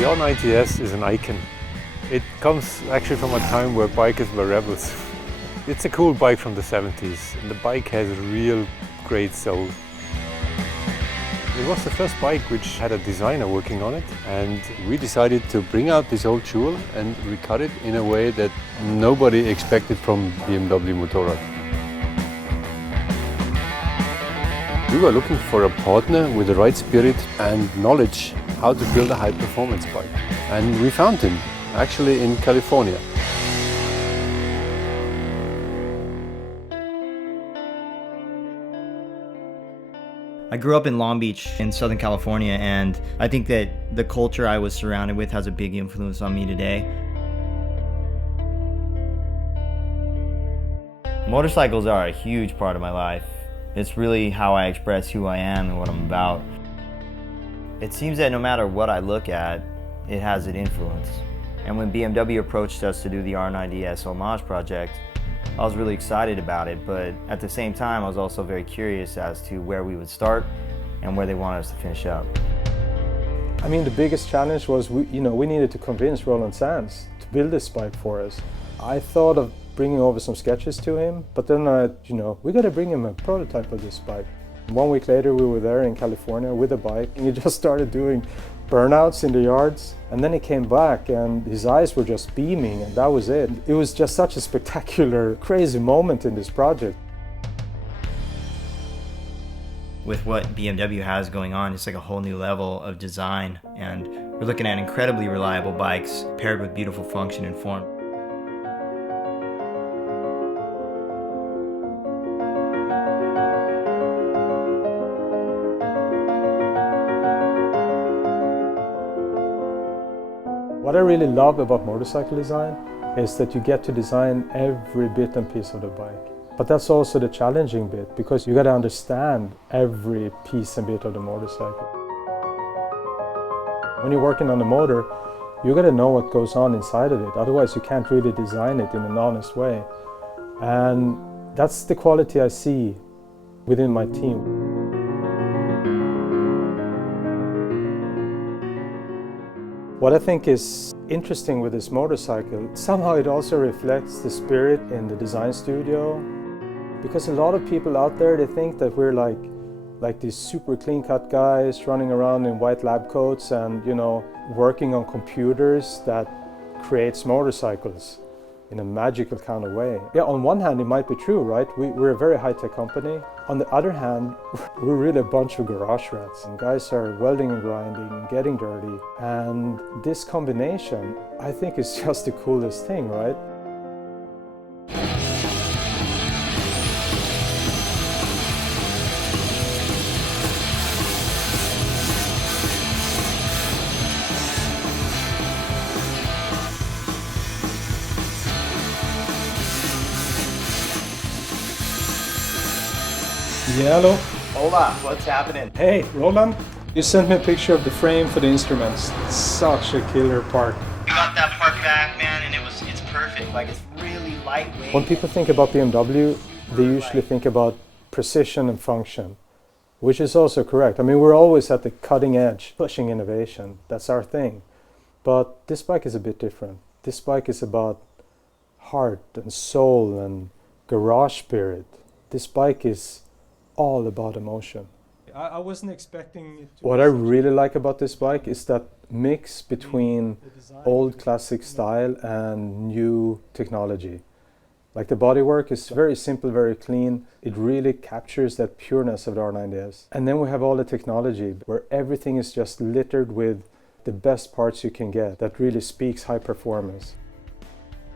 The R90S is an icon. It comes actually from a time where bikers were rebels. It's a cool bike from the 70s, and the bike has a real great soul. It was the first bike which had a designer working on it, and we decided to bring out this old jewel and recut it in a way that nobody expected from BMW Motorrad. We were looking for a partner with the right spirit and knowledge how to build a high-performance bike. And we found him, actually in California. I grew up in Long Beach in Southern California, and I think that the culture I was surrounded with has a big influence on me today. Motorcycles are a huge part of my life. It's really how I express who I am and what I'm about. It seems that no matter what I look at, it has an influence. And when BMW approached us to do the R90S homage project, I was really excited about it, but at the same time I was also very curious as to where we would start and where they wanted us to finish up. I mean, the biggest challenge was we needed to convince Roland Sands to build this bike for us. I thought of bringing over some sketches to him, but then we got to bring him a prototype of this bike. 1 week later we were there in California with a bike, and he just started doing burnouts in the yards, and then he came back and his eyes were just beaming, and that was it. It was just such a spectacular, crazy moment in this project. With what BMW has going on, it's like a whole new level of design, and we're looking at incredibly reliable bikes paired with beautiful function and form. What I really love about motorcycle design is that you get to design every bit and piece of the bike. But that's also the challenging bit, because you got to understand every piece and bit of the motorcycle. When you're working on the motor, you got to know what goes on inside of it, otherwise you can't really design it in an honest way. And that's the quality I see within my team. What I think is interesting with this motorcycle, somehow it also reflects the spirit in the design studio. Because a lot of people out there, they think that we're like these super clean-cut guys running around in white lab coats and, working on computers that creates motorcycles in a magical kind of way. Yeah, on one hand it might be true, right? We're a very high-tech company. On the other hand, we're really a bunch of garage rats. And guys are welding and grinding, getting dirty. And this combination, I think, is just the coolest thing, right? Yeah, hello. Hola, what's happening? Hey, Roland, you sent me a picture of the frame for the instruments. It's such a killer part. We got that part back, man, and it's perfect. Like, it's really lightweight. When people think about BMW, they usually think about precision and function, which is also correct. I mean, we're always at the cutting edge, pushing innovation. That's our thing. But this bike is a bit different. This bike is about heart and soul and garage spirit. This bike is all about emotion. I wasn't expecting it to. What I really like about this bike is that mix between old classic style and new technology. Like, the bodywork is very simple, very clean. It really captures that pureness of the R90S. And then we have all the technology where everything is just littered with the best parts you can get that really speaks high performance.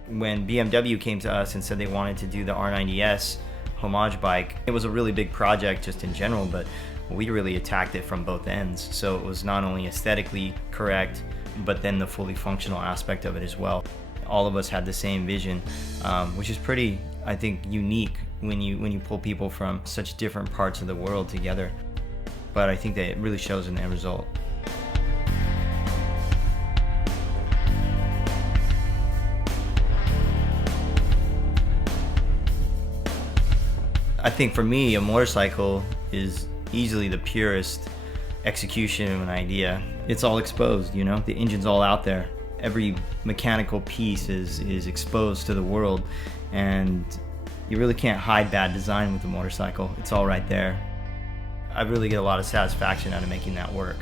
When BMW came to us and said they wanted to do the R90S homage bike, it was a really big project just in general, but we really attacked it from both ends. So it was not only aesthetically correct, but then the fully functional aspect of it as well. All of us had the same vision, which is pretty, I think, unique when you pull people from such different parts of the world together. But I think that it really shows in the end result. I think for me, a motorcycle is easily the purest execution of an idea, it's all exposed, you know? The engine's all out there. Every mechanical piece is exposed to the world, and you really can't hide bad design with a motorcycle. It's all right there. I really get a lot of satisfaction out of making that work.